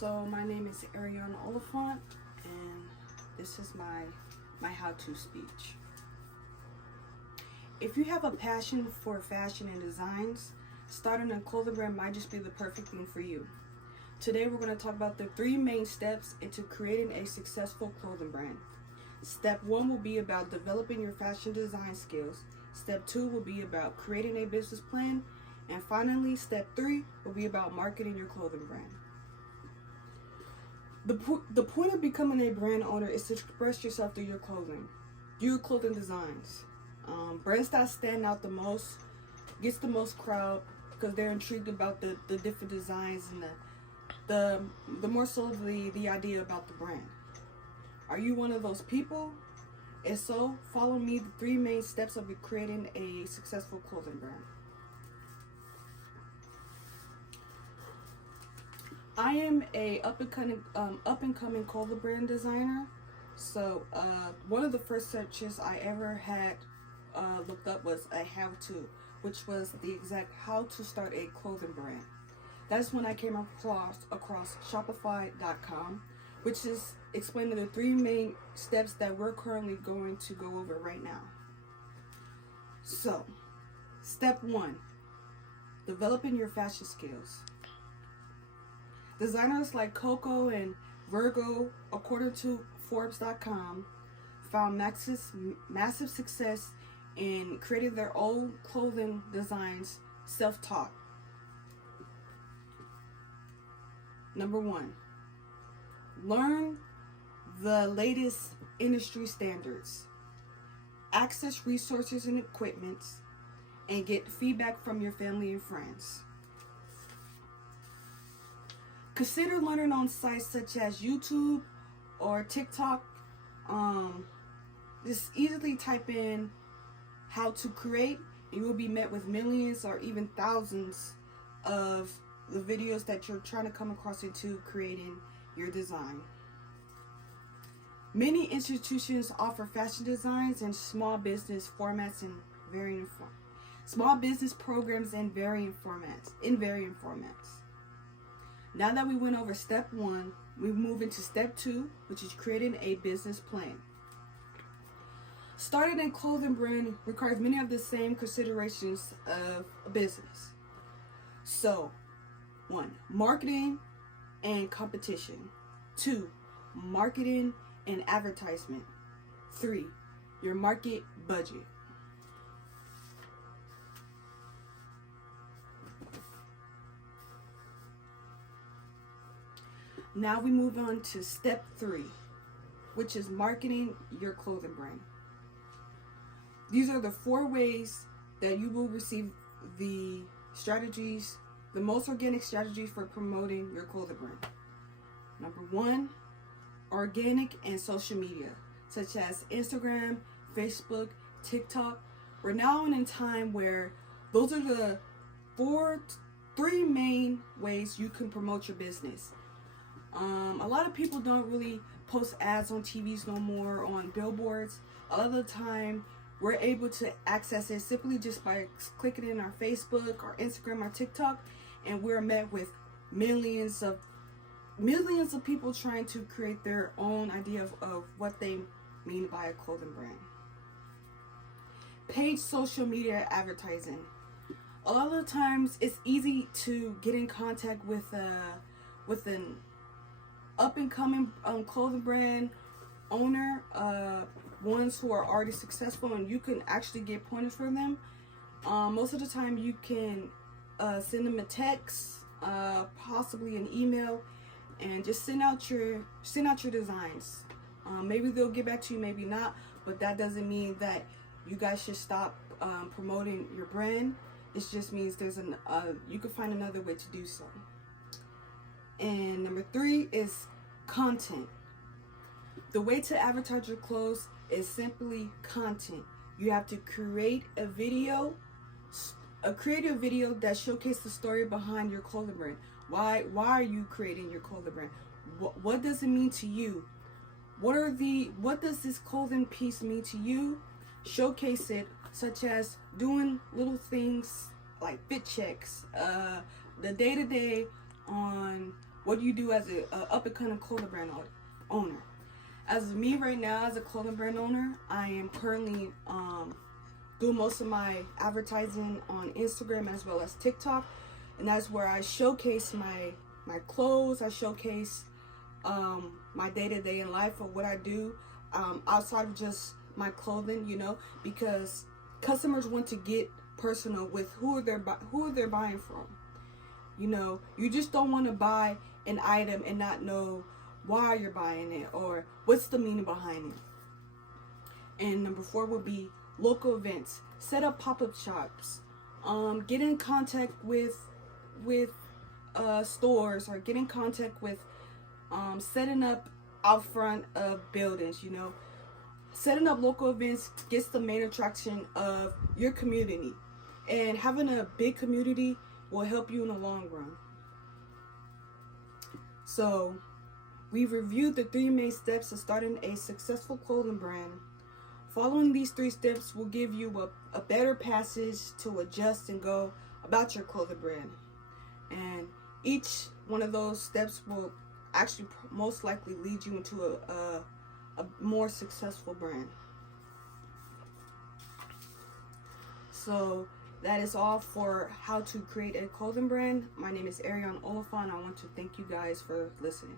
So my name is Ariana Oliphant, and this is my how-to speech. If you have a passion for fashion and designs, starting a clothing brand might just be the perfect thing for you. Today we're going to talk about the 3 main steps into creating a successful clothing brand. Step 1 will be about developing your fashion design skills. Step 2 will be about creating a business plan. And finally, step 3 will be about marketing your clothing brand. The point of becoming a brand owner is to express yourself through your clothing designs. Brands that stand out the most gets the most crowd because they're intrigued about the different designs and the more so the idea about the brand. Are you one of those people? If so, follow me the 3 main steps of creating a successful clothing brand. I am a up and coming clothing brand designer. So one of the first searches I ever had looked up was a how-to, which was the exact how to start a clothing brand. That's when I came across Shopify.com, which is explaining the 3 main steps that we're currently going to go over right now. So, step 1, developing your fashion skills. Designers like Coco and Virgo, according to Forbes.com, found massive success in creating their own clothing designs self-taught. Number 1, learn the latest industry standards, access resources and equipment, and get feedback from your family and friends. Consider learning on sites such as YouTube or TikTok. Just easily type in how to create, and you will be met with millions or even thousands of the videos that you're trying to come across into creating your design. Many institutions offer fashion designs in small business formats and small business programs in varying formats. Now that we went over step 1, we move into step 2, which is creating a business plan. Starting a clothing brand requires many of the same considerations of a business. So, 1, marketing and competition. 2, marketing and advertisement. 3, your market budget. Now we move on to step 3, which is marketing your clothing brand. These are the 4 ways that you will receive the most organic strategies for promoting your clothing brand. Number 1, organic and social media, such as Instagram, Facebook, TikTok. We're now in a time where those are the 3 main ways you can promote your business. A lot of people don't really post ads on TVs no more, on billboards. A lot of the time, we're able to access it simply just by clicking in our Facebook or Instagram or TikTok, and we're met with millions of people trying to create their own idea of what they mean by a clothing brand. Paid social media advertising. A lot of the times, it's easy to get in contact with an up-and-coming clothing brand owner, ones who are already successful, and you can actually get pointers from them. Most of the time you can send them a text, possibly an email, and just send out your designs. Maybe they'll get back to you, maybe not, but that doesn't mean that you guys should stop promoting your brand. It just means you can find another way to do so. And number 3 is content. The way to advertise your clothes is simply content. You have to create a video that showcases the story behind your clothing brand. Why are you creating your clothing brand? What does it mean to you? What does this clothing piece mean to you? Showcase it, such as doing little things like fit checks, the day-to-day on What do you do as a up and coming clothing brand owner? As me right now, as a clothing brand owner, I am currently doing most of my advertising on Instagram as well as TikTok, and that's where I showcase my clothes. I showcase my day-to-day in life of what I do outside of just my clothing, you know, because customers want to get personal with who they're buying from. You know, you just don't want to buy an item and not know why you're buying it or what's the meaning behind it. And number 4 would be local events. Set up pop-up shops. Get in contact with stores, or get in contact with setting up out front of buildings. You know, setting up local events gets the main attraction of your community, and having a big community will help you in the long run. So we've reviewed the 3 main steps of starting a successful clothing brand. Following these 3 steps will give you a better passage to adjust and go about your clothing brand. And each one of those steps will actually most likely lead you into a more successful brand. So that is all for how to create a clothing brand. My name is Ariane Oliphant. I want to thank you guys for listening.